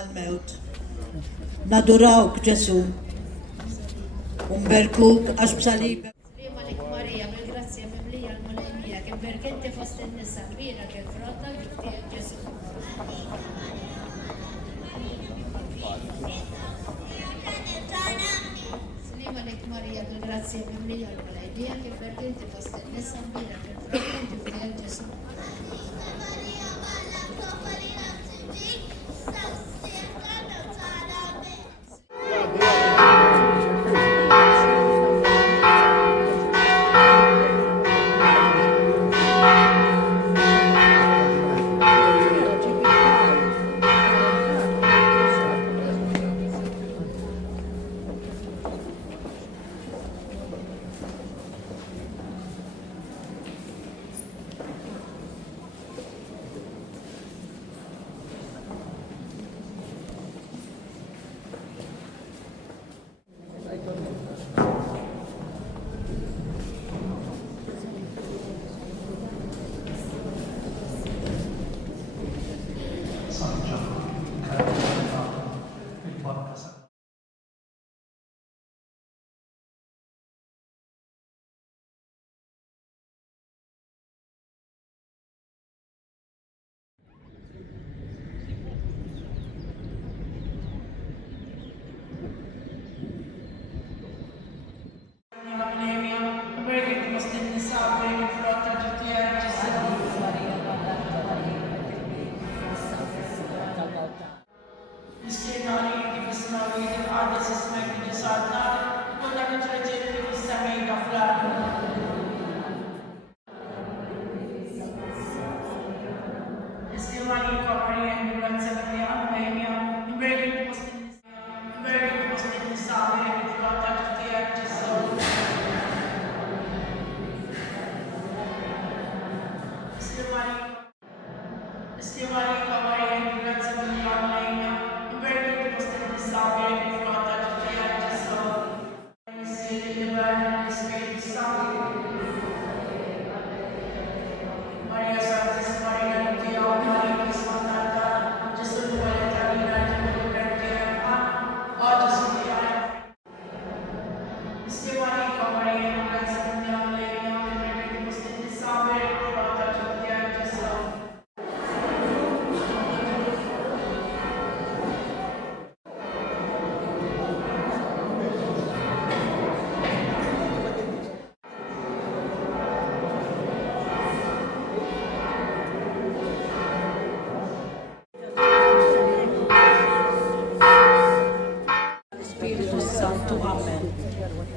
għal-mewt. Nadurawk Ġesu, unberkuk għax b'salibek. Slima lik Marija, bil-grazzja mimlija l-mulejmija, kif berkenti fost in-nisa kbira kif frotta ġuftijek Ġesu. Slima lik Marija, bil-grazzja mimlija l-mulejmija, kif berkenti fost in-nisa kbira kif frotta ġuftijek Ġesu.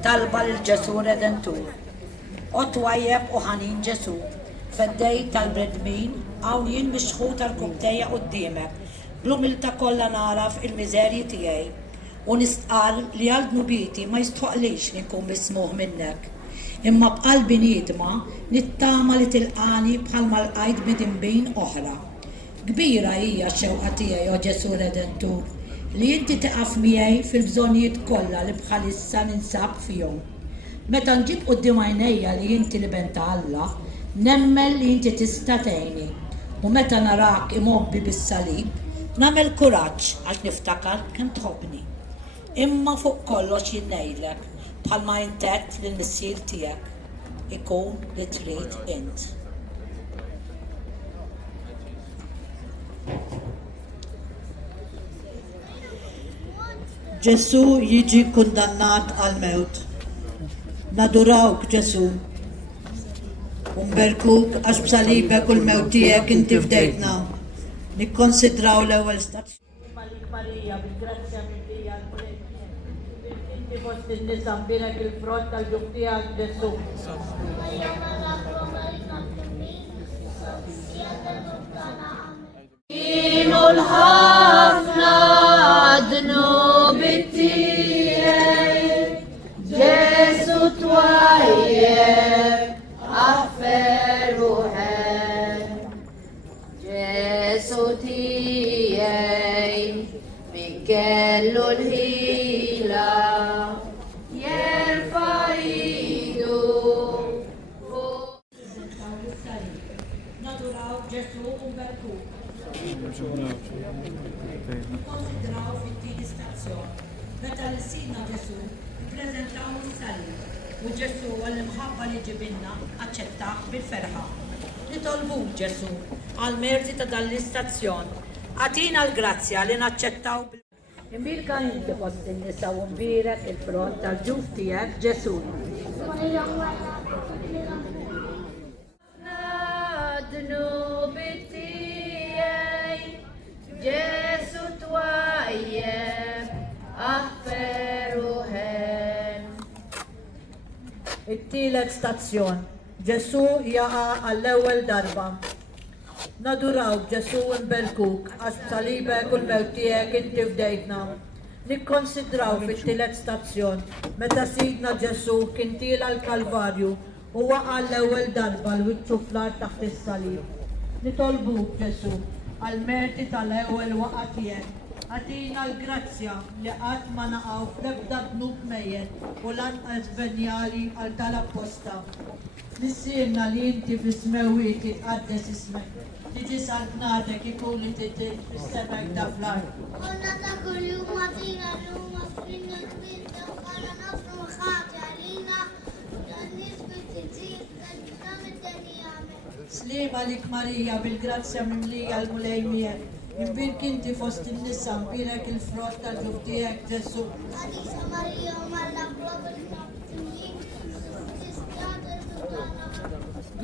Talba l-Ġesu Redentur. Otwajjeb u ħanin Ġesu, feddej tal-bredmin hawn jien mixħu tal-kubtejja qudiemek, bl-umilta kollha naraf il-miżerji tiegħi u nistqal li għal dnubiti ma jistħoqlix li nkun mismuħ minnek. Imma b'qalbi niedma nittama li tilqani bħalma lqajt bnedmin oħra. Kbira hija x-xewqa tiegħi o Ġesu Redentur, li inti taqaf miegħi fil-bżonnijiet kollha li bħalissa ninsab fihom. Meta nġib quddiem għajnejja li inti li benta Alla, nemmel li inti tista' tgħinni. U meta narak imobbi bis-salib, nagħmel kuraġġ għax niftakar kemm tħobbni. Imma fuq kollox jien ngħidlek bħalma intet lill-missier tiegħek ikun li trid int. Ġesu jiġi kundannat għal-mewt. Nadurawk Ġesu, unberkuk għax b'salibek u l-mewt tiegħek inti fdejtna. Nikkonsidraw l-ewwel stazzjon. Marija, bil-grazzja mimlija l-mulejmija, inti fost in-nisa kbira kif frotta ġuftijek Ġesu. Kienu l-ħafna dnubi tiegħi, Ġesu twajjeb aħfer ruħek. Ġesu tiegħi min kellu l-ħila jerfa' idu fuq. Naduraw Ġesu unberkuk. stazzjon. Meta l-sina Ġesu ippreżentaw s-salib u Ġesu għall-imħabba li ġibilna aċċettaħ bil-ferħa. Nitolbu Ġesu għal-merzi ta' dal-istazzjon. Għatina l-grazzja li naċċettaw Imbirka inti fost in-nisa u mbirek il-front tal-ġuf tiegħek Ġesu. Nadnu bittijaj, Ġesu twajjeb, aħferuħen. It-tielet stazzjon. Ġesu jaqa għall-ewwel darba. Naduraw Ġesu nberkuk għax b'salibek u l-mewt tiegħek inti fdejtna. Nikkonsidraw fit-tielet stazzjon meta sidna Ġesu kien tiela l-Kalvarju u waqa l-ewwel darba l-wiċċu fl-art taħt is-salib. Nitolbuk Ġesu għall-merti tal-ewwel waqa tiegħek. Għatina l-grazzja li qatt ma naqgħu fl-ebda dnub mejjed u lanqas venjali għal tal-apposta. Nissiemna li inti fis-smewiet titqaddes ismek. Tiġi saltnatek ikun li titil fis-semek ta' fl-art. Konna ta' kull-jum għatina l-lum għasbinna t-binta u għana nafru mħati għalina għannis bil-tizir tal-ġdam id-denijame. Slima lik Marija bil-grazzja mimlija l-mulejmiek. Imbirk inti fost in-nisa mbirek il-frott tal-ġuf tiegħek Ġesu. Għadisa Marija u marla klob il-nabtijin, t-istjad il-tutana.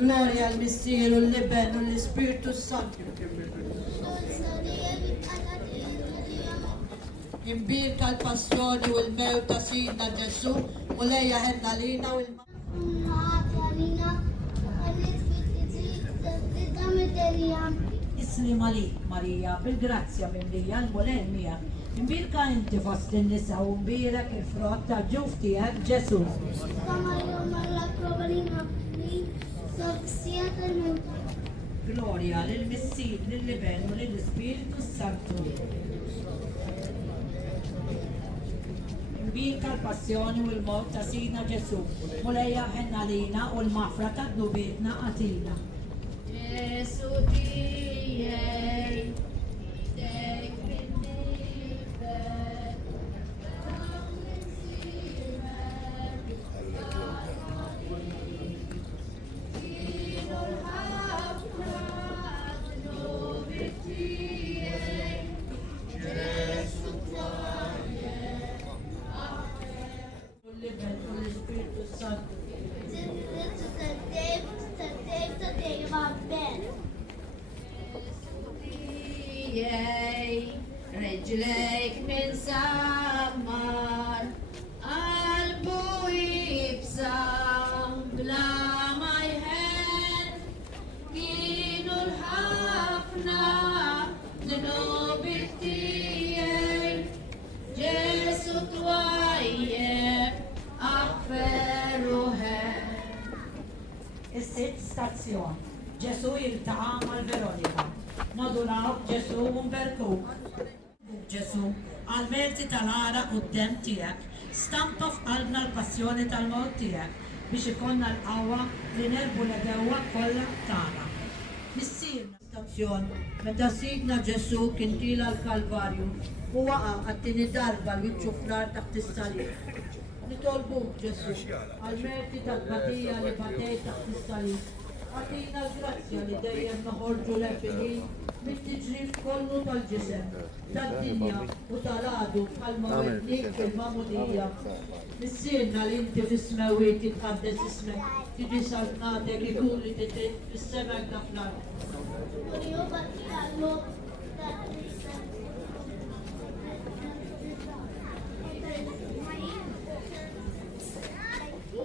Gloria al-Missieru, l-Liben u l-Ispiritu Santu. Imbirka l-passjoni u l-mewt ta' sidna Ġesu u lejja ħedna lina u l-ma. Isli Malik, Marija, bil-grazzja mimlija l-mulejmija. Imbirka inti fost in-nisa u mbirek il-frott tal-ġuf tiegħek Ġesu. Gloria lill-Missir, lill-Liben u lill-Ispiritu Santu. Imbirka l-passjoni u l-mowt ta' sidna Ġesu u lejja ħenna lina u l-mafra ta' dnubietna għatina. Ġesu tijaj, dejk min-nifek, għam insimek, kienu l-ħafna dnubi tijaj, Ġesu twajjeb, L-Liben u l-Ispiritu Santu. tijaj, reġlejk min sammar, qalbu jibsam bla ma jħed, kienu l-ħafna dnubi tijaj, Ġesu twajjeb, aħferuħen. Is-sitt stazzjon. Ġesu jiltaqa' mal-Veronika. Naduraw Ġesu nberkuk. Ġesu għal-merti tal-għara u d-dem tiegħek. Stampa f'qalbna l-passjoni tal-mewt tiegħek biex ikonna l-qawwa li nerbu l-ewwa kollha tagħna. Missierna stazzjon meta sidna Ġesu kien tila l-Kalvarju u waqa' għat-tieni darba l-wiċċu fl-art taħt is-salib. Nitolbuk Ġesu għal-merti tal-batija li batejt taħt is-salib. Għatina l-grazzja li dejjem noħorġu l-efiħin mit-tiġrif kollu tal-ġisem, tad-dinja u tal-għadu bħal-mawetnik fil-mamudija. Missierna li inti fis-smewiet jitħaddes ismek, tiġi saltnatek ikun li titit fis-semek ta' fl-art.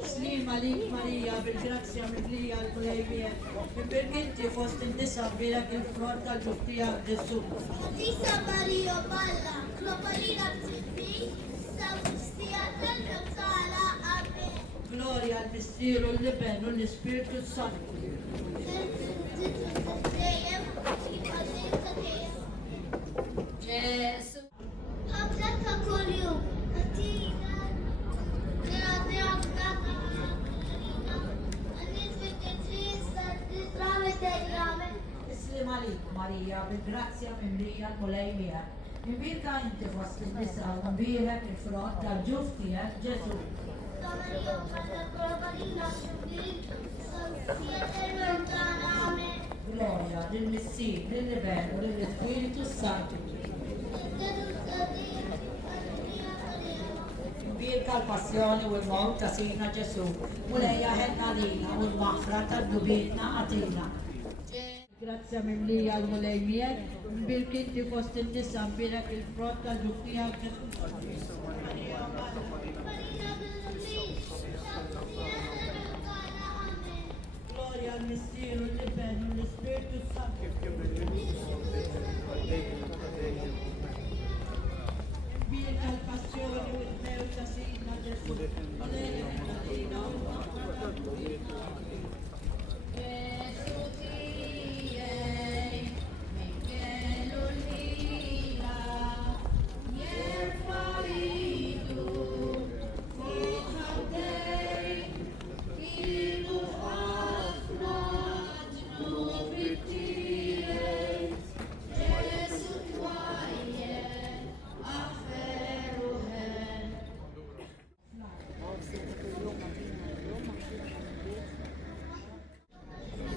Slima lik Marija bil-grazzja mimlija l-mulejmija. Imbirk inti fost in-nisa mbirek il-frott tal-ġuf tiegħek Ġesu. Għadisa Marija balla, klobalina t-tibbi, sa' tal-kazzala għabbe. Gloria al-Missieru, l-Liben u l-Ispiritu Santu. Ġesu Għabżakka kol-jum, għatina, Isli Malik Marija bil-grazzja mimlija l-mulejmija. Imbirka inti fost il-nisa u mbirek il-frott tal-ġuf tijak Ġesu. Gloria lill-Missin, lill-Liben u lill-Ispiritu Santu. Imbirka l-passjoni u l-mowt ta' Sina Ġesu. U lejja ħedna lina u l-maħfra tad-dubietna għatina. Grazzja mimlija għal-mulejmiet, bil-kinti fost il-nisa mbirek il-frott tal-ġuftija Ġesu. Gloria al-Missir, l-Liben, u l-Spiritu Santo. Mbirek għal-passjoni u l-mewt ta' Sina Ġesu. Mulejja ħedna u l-maħfra tal-dubietna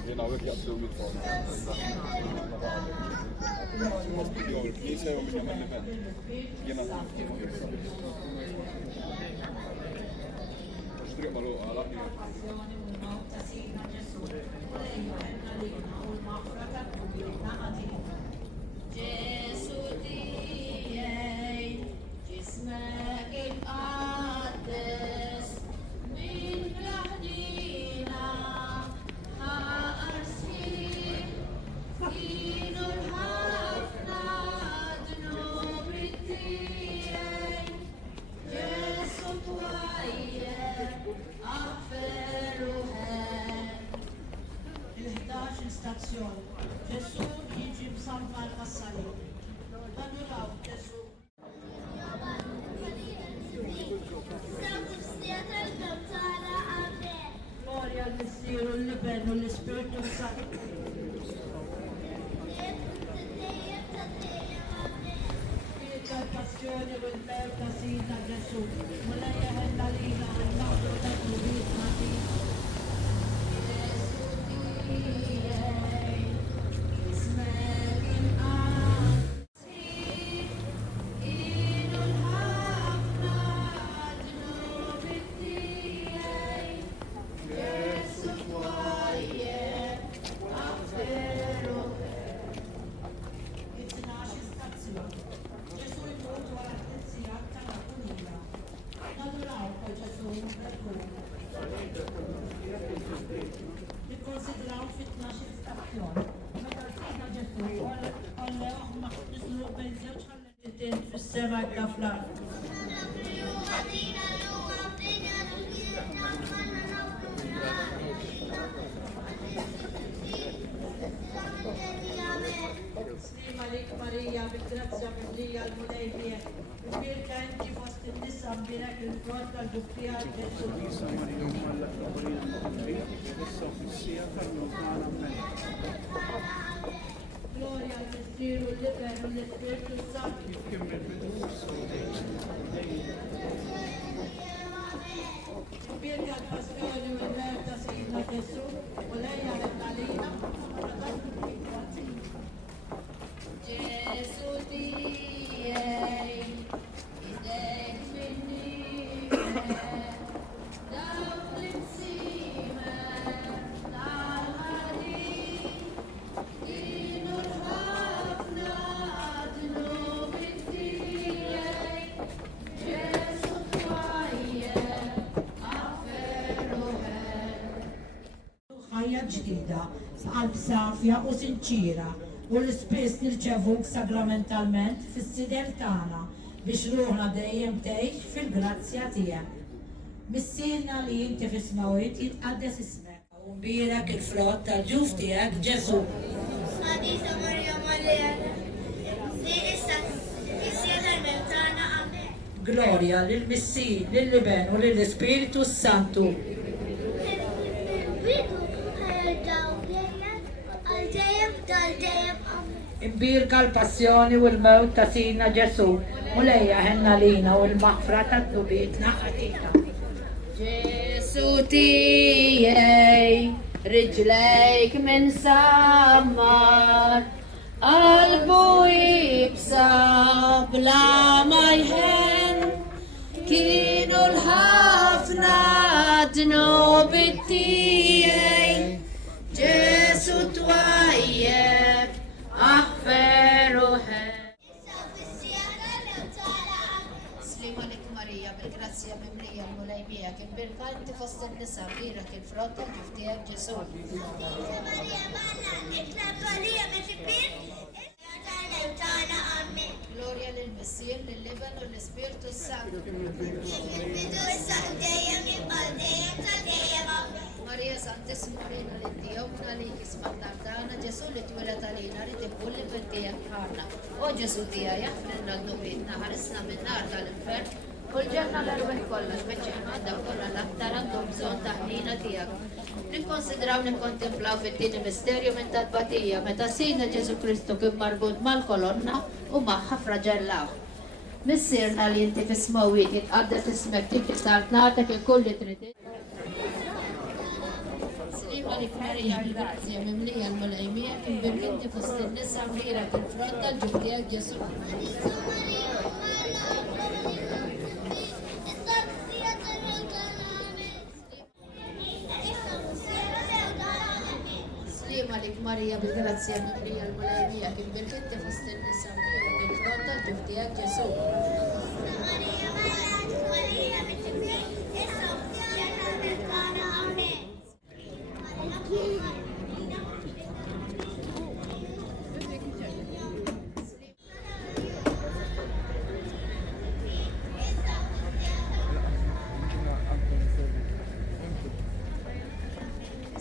Jena għek jaqbdu mitfall. Jow il-knisa jow minn l-event. Jena xtriq malu għalaqni. Ġesu tijaj, ġismek il-qaddes, min blaħdina, kienu l-ħafna dnubi tijaj, Ġesu twajjeb, għafferu ħen. Il-11 stazzjon, Ġesu jiġi b'salva l-massali. Naduraw Ġesu. Gloria al-Missir, l-Liben u l-Ispiritu Santo. Il-passione u l-mewt ta' Sina Ġesu. Mulejja ħedna lina għal-maħdu ta' kubiet matin. Nikkonsidraw fit-12 stazzjon. Meta Sina Ġesu għallew ma nislu bejn żewġ ħalletin fis-sema kafla. Slima lik Marija, bil-grazzja mimlija l-mulejmiet. Mbirka inti fost il-nisa mbirek il-frott tal-ġuftija Ġesu. Gloria al-Missir, l-Liben u l-Ispiritu Santo. Mbirka l-passjoni u l-mewt ta' Sina Ġesu u lejja ħedna lina. Ġesu tijaj, idek minni, dawk l-imsima, tal-ħadin, kienu l-ħafna dnubi tijaj, Ġesu twajjeb, għafferu ħen. Ħajja ġdida, f'qalb safja u sinċira, u l-ispess nirċevuk sagramentalment fis-sidel tagħna biex ruħna dejjem tgħix fil-grazzja tiegħek. Missielna li inti fis-smawit jitqaddes ismek. U mbirek il-frott tal-ġuf tiegħek Ġesu. Għadisa Marja Malena, li issa issir tal-mentana għamek. Gloria lill-Missin, lill-Liben u lill-Ispiritu Santu. Bidu għal-daw għal-dajem tal-dajem għamek. birka l-passjoni u l-mewt ta' sina Ġesu u lejja ħenna lina u l-maħfra ta' t-nubitna ħatika. Ġesu tijaj, riġlejk minn sammar, qalbu jibsa bla ma jħen, kienu l-ħafna dnubit tijaj, Ġesu twajjeb, aħfer u ħen. Slima lik Marija, bil-grazzja mimlija l-mulajmija, kien birka inti fost il-nisa, bira kien frotta ġiftijak Ġesu. Gloria lil-Missir, lil-Liban u l-Spiritu Santu. Marija Santissima Marina l-Indija, u nalik ismat nardana, Ġesu li twilet għalina li tibbulli bil-tijak ħarna. O Ġesu tija jaffrinna l-nubitna, ħarisna minn nar tal-infern, kull ġenna l-arwet kollha, speċjalment dawn kollha l-aktar għandhom bżonn taħnina tiegħek. Nikkonsidraw nikkontemplaw fit-tieni misterju minn tal-batija meta Sina Ġesu Kristu kien marbut mal-kolonna u magħha fraġellaw. Missierna li inti fis-smawit jitqaddes ismek tikis tal-tnatek il-kulli trid. Slima lik Marija bil-grazzja mimlija l-mulajmija kien birkinti fost in-nisa mira kien frotta l-ġuftijak Ġesu. Malik Marija bil-grazzja mimlija l-mulajmija kien birkinti fost in-nisa mira kien frotta l-ġuftijak Ġesu.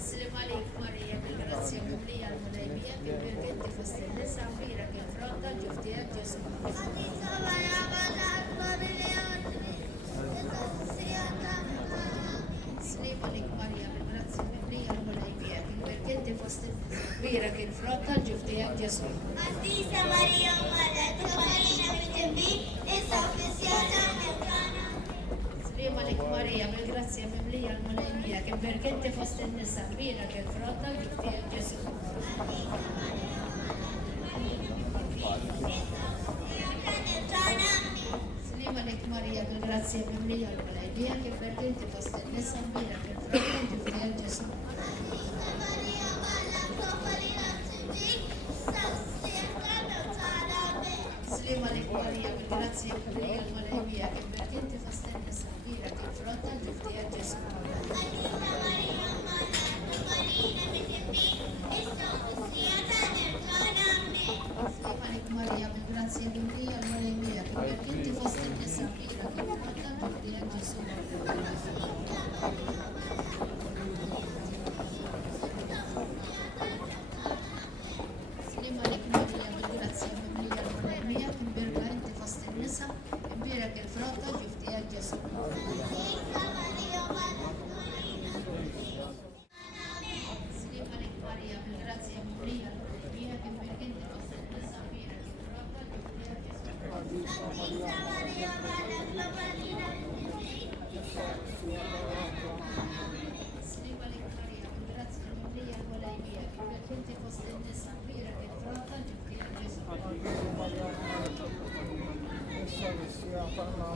Slima lik Marija bil-grazzja mimlija l-mulajmija kien birkinti fost in-nisa mira kien frotta l-ġuftijak Ġesu. Slima lik Marija bil-grazzja mimlija l-mulajmija kien birkinti fost in-nisa kien frotta l-ġuftijak Ġesu. Slima lik Marija bil-grazzja mimlija l-mulajmija kien birkinti fost in-nisa mira kien frotta l-ġuftijak Ġesu. Slima lik Marija bil-grazzja mimlija l-mulajmija kien birkinti fost in-nisa mira kien frotta l-ġuftijak Ġesu. Slima lik Marija bil-grazzja mimlija l-mulajmija kien birkinti fost in-nisa mira kien frotta l-ġuftijak Ġesu. Slima lik Marija bil-grazzja mimlija l-mulajmija kien birkinti fost in-nisa mira kien frotta l-ġuftijak Ġesu. Slima lik Marija bil-grazzja mimlija l-mulajmija kien birkinti fost in-nisa mira kien frotta l-ġuftijak Ġesu. Slima lik Marija bil-grazzja mimlija l-mulajmija kien birkinti fost in-nisa mira kien frotta l-ġuftijak Ġesu. Slima lik Marija bil-grazzja mimlija l-mulajmija kien birkinti fost in-nisa mira kien frotta l-ġuftijak Ġesu.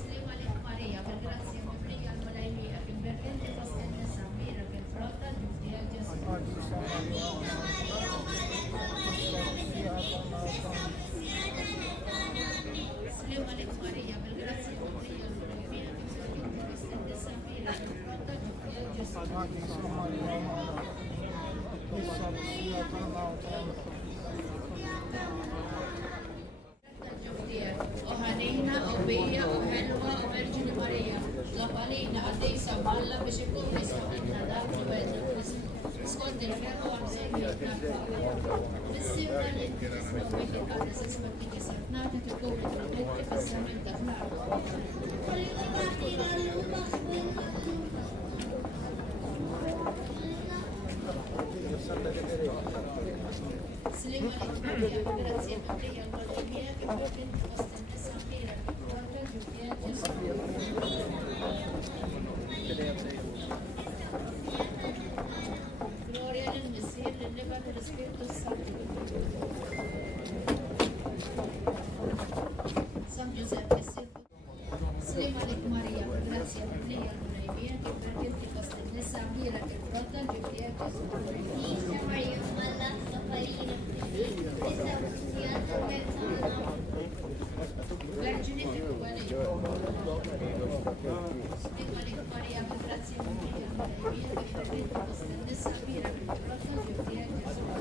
Slima lik Marija bil-grazzja mimlija l-mulajmija kien birkinti fost in-nisa mira kien frotta l-ġuftijak Ġesu. Slima lik Marija bil-grazzja mimlija l-mulajmija kien birkinti fost in-nisa mira kien frotta l-ġuftijak Ġesu. U ħanina u bija u ħelwa u Verġini Marija, tlapalina għaddejsa balla biex ikun nisħuqinna dak u għedna skont il-ferru għamżejna Missibna li nisma wieħed għaddes isma kiki sartnata kikun il-protetti fis-samil dafnar. Slim عليك مريم grazie a Maria Madre mia che tu benedicta nella mira che porta giudia Gesù. Gloria nel Messia, nell'Eva dello Spirito Santo. San Giuseppe, Slim عليك مريم grazie a Maria Madre mia che benedicta nella mira che porta giudia Gesù. Dice Maria, alla Safarina, questa iniziata Vergine che uguale io. Slim عليك مريم grazie a Maria Madre mia che benedicta nella mira che porta giudia Gesù.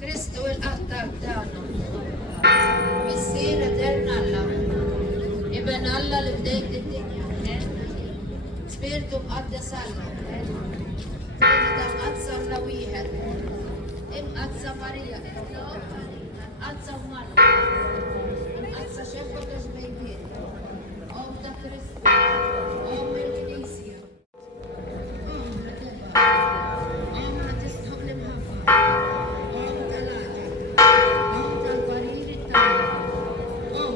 Cristo الأعتقدانه مسيرة درنا الله ابن الله لبداية الدنيا سبيرتو مقدس الله تريد مقدس الله ويهد مقدس ماريا مقدس مالا مقدس شفقة جبيبير أم دا كريستو أم الكنيسية أم هتستحق لمهفا أم تلاجة أم تنقرير التالي أم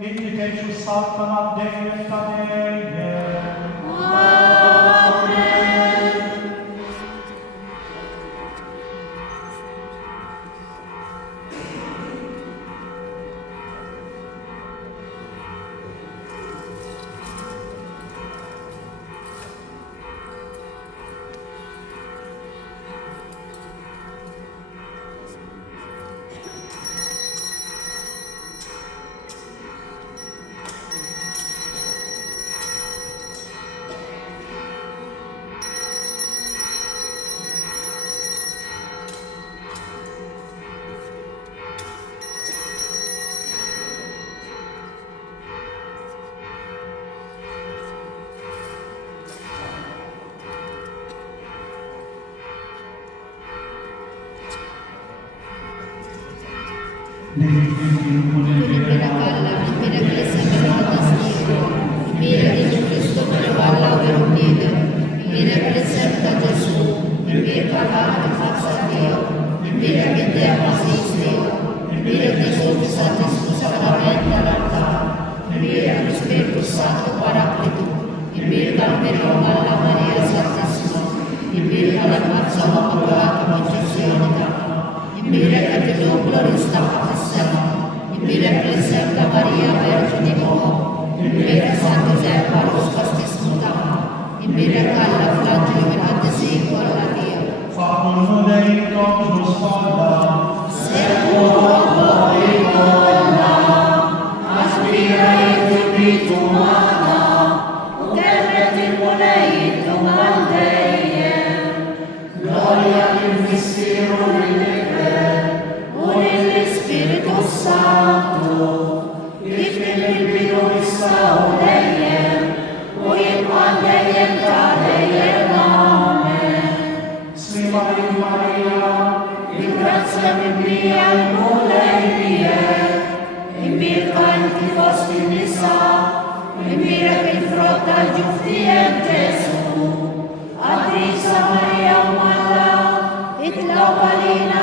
illi teġu s-salta dejjem ta' dejjem. Mira di Cristo alla veronida, mira presenta Gesù, mira parlato faccia Dio, mira che te Dio, mira Gesù Santo sacramento all'altare, mira lo Spirito Santo Paracleto, mira al Verona alla Maria Santissima, mira la mazza immacolata concezione, mira che te lo glorista passata, mira presenta Maria Vergine di Uomo, mira Santo Giuseppe Arosca stesmutata, mira calla flagile venante secolo alla Dio. Fatto dei nostri spada, Secolo ricorda, aspira il spirito umano, che volei domandare, gloria al mistero delle nel Spirito Santo, che nel vino di Saudeye, poi quando Sima di Maria, ringraziami mia al mole mie, e mirca in chi fosti nisa, e mira che il frutta al giufti è Gesù, Adrisa Maria umana, et la palina